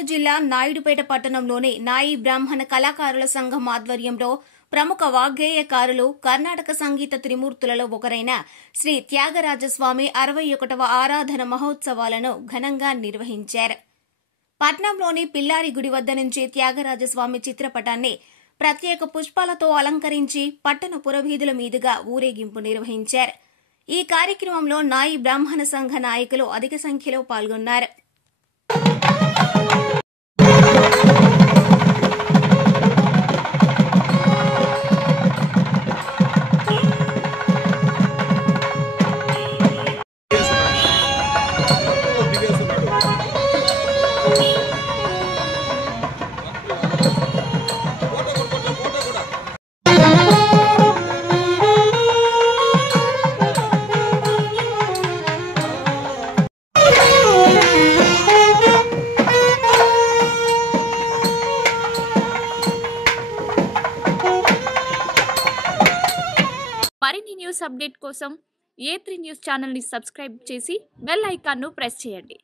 కర్నూలు జిల్లా నాయుడుపేట పట్టణంలోని నాయి బ్రాహ్మణ కళాకారుల సంఘం ఆధ్వర్యంలో ప్రముఖ వాగ్గేయకారులు కర్ణాటక సంగీత త్రిమూర్తులలో ఒకరైన శ్రీ త్యాగరాజస్వామి 61వ ఆరాధన మహోత్సవాలను ఘనంగా నిర్వహించారు. పట్నంలోని పిల్లారి గుడి వద్ద నుంచి త్యాగరాజస్వామి చిత్రపటాన్ని ప్రత్యేక పుష్పాలతో అలంకరించి పట్టణ పురవీధుల మీదుగా ఊరేగింపు నిర్వహించారు. ఈ కార్యక్రమంలో నాయి బ్రాహ్మణ సంఘ నాయకులు అధిక సంఖ్యలో పాల్గొన్నారు. మరిన్ని న్యూస్ అప్డేట్ కోసం A3 న్యూస్ ఛానల్ ని సబ్స్క్రైబ్ చేసి బెల్ ఐకాన్ ను ప్రెస్ చేయండి.